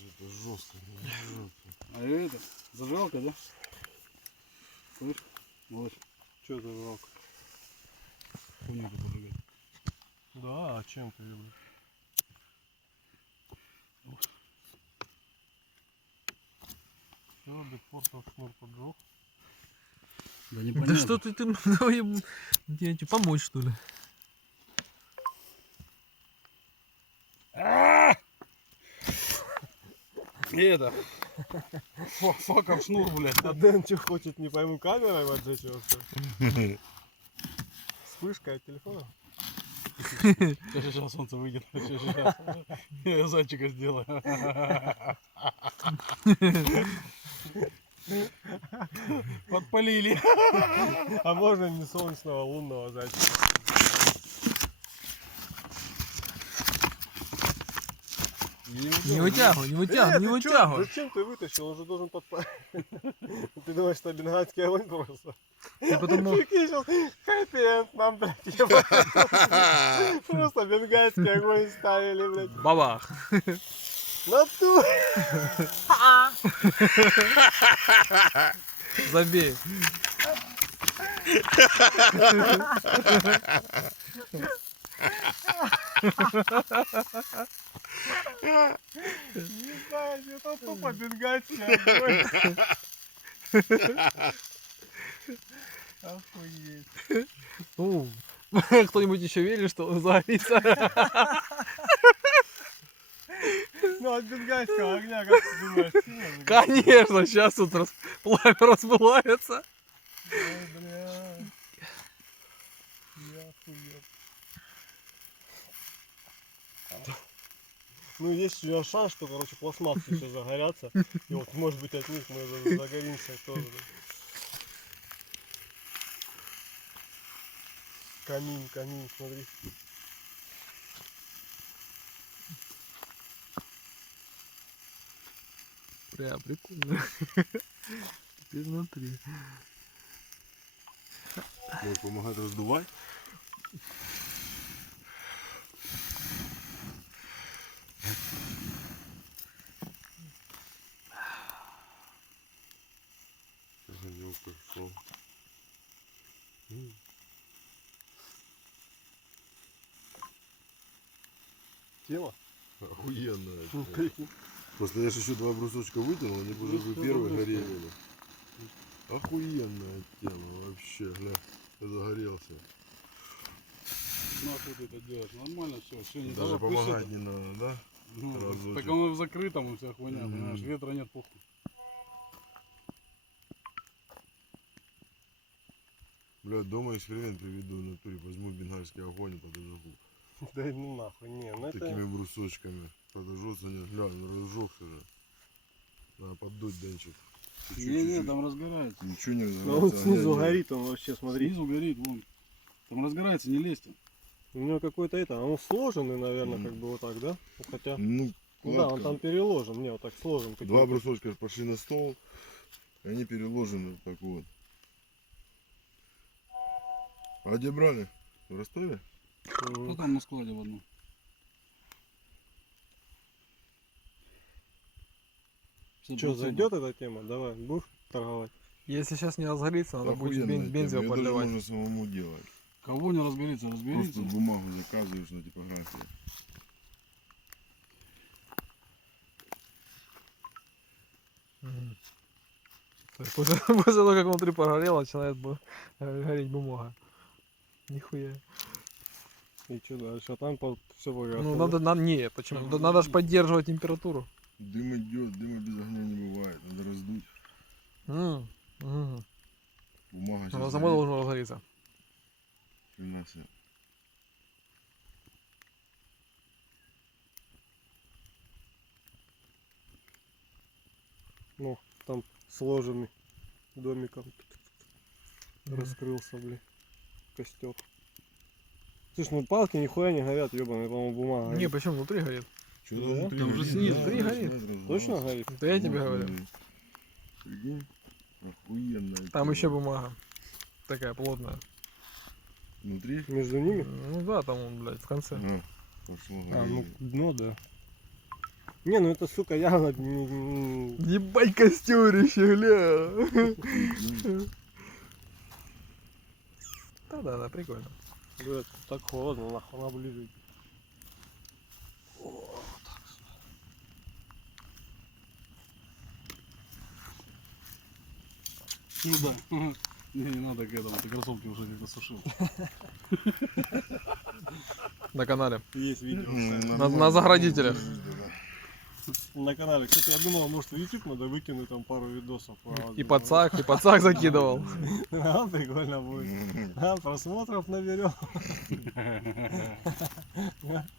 это жестко. А это зажигалка, да? Слышь? Вот. Что зажигалка? Коньяку поджигать. Да, а чем ты любишь? Все, Бигфорсов шнур поджег. Да непонятно. Да что ты давай я тебе помочь что ли? И это. Факов шнур, блядь. А Дэн что хочет, не пойму, камерой отжечь его все? Вспышка от телефона? Сейчас солнце выйдет. Сейчас. Я зайчика сделаю. Подпалили. А можно не солнечного, а лунного зайчика? Не вытягивай, не вытягивай, не ты чё? вытягивай. Зачем ты вытащил? Он же должен подпалить. Ты думаешь, что бенгальский огонь просто? Ты потому Прикинь, сейчас хэппи-энд нам, блядь, ебать. Просто бенгальский огонь ставили, блядь. бабах. Натур! Забей. Ебать, это тупо бенгальский огонь. Охуеть. Ну, кто-нибудь еще верит, что он загорится? Ну от бенгальского огня, как ты думаешь, сильно загорится? Конечно, сейчас тут пламя расплывается. Ой, бля. Я охуел. Ну, есть у меня шанс, что, короче, пластмассы все загорятся. И вот, может быть, от них мы загоримся тоже. Камин, камин, смотри. Бля, прикольно. Теперь внутри. Может помогать раздувать? Огонек пошел. Тема? Охуенная. Ну, прикинь. Просто я же еще 2 брусочка вытянул, они бы уже бы первые горели. Охуенная тема вообще, гля. Я загорелся. Нахуй ты это делаешь? Нормально все, не Даже давай, пусть помогать это. не надо, да? Ну, разочек. так оно в закрытом и вся хуйня, понимаешь, ветра нет, похуй. Блядь, дома эксперимент приведу в натуре. Возьму бенгальский огонь и подожгу. Да ну нахуй, не, ну Такими это... брусочками. Подожжется, не, глянь, он разжегся же. Надо поддуть, Денчик. Не, там разгорается. Ничего не Ну он снизу горит, он вообще, смотри. Снизу горит, вон. Там разгорается, не лезьте. У него какой-то это, он сложенный, наверное, как бы вот так, да? Ну, хотя, Ну, ну да, он там переложен, не, вот так сложен. 2 каким-то. брусочка пошли на стол. И они переложены вот так вот. А где брали? В Ростове? Ну там на складе в одном. Что, зайдет эта тема? Давай, будешь торговать? Если сейчас не разгорится, надо будет Охуенная бензин тема. Её даже подливать. можно самому делать. Кого не разберется, Просто разберется. бумагу заказываешь на типографии. Мгм. Так, после того, как внутри погорело, начинает гореть бумага. Нихуя. И что дальше? А там все Ну надо, не, почему? Так, Надо же поддерживать температуру. Дым идет, дыма без огня не бывает. Надо раздуть. Бумага Бумага само сейчас должно разгореться. Ну, там сложенный домиком. Раскрылся, блин, костер. Слушай, ну палки нихуя не горят, ебаные, по-моему, бумага. Не, горит. почему внутри горит? Что Да? внутри Там же горит? снизу. Да, Внутри горит. начинает Точно разгораться. горит? Да я тебе Вот, говорю. смотри. Прикинь? Охуенная Там тема. еще бумага. Такая плотная. Внутри? Между ними? Ну да, там он, блядь, в конце. А, пошло А, ну горение. дно, да. Не, ну это, сука, явно... Ебать костюрище, гля. Да, прикольно. Блядь, так холодно, нахуй она ближе. Ну да. Не надо к этому, ты кроссовки уже где-то сушил. На канале. Есть видео. На заградителях. На канале. Кстати, я думал, может, в YouTube надо выкинуть там пару видосов. И пацак закидывал. А, прикольно будет. А, просмотров наберем.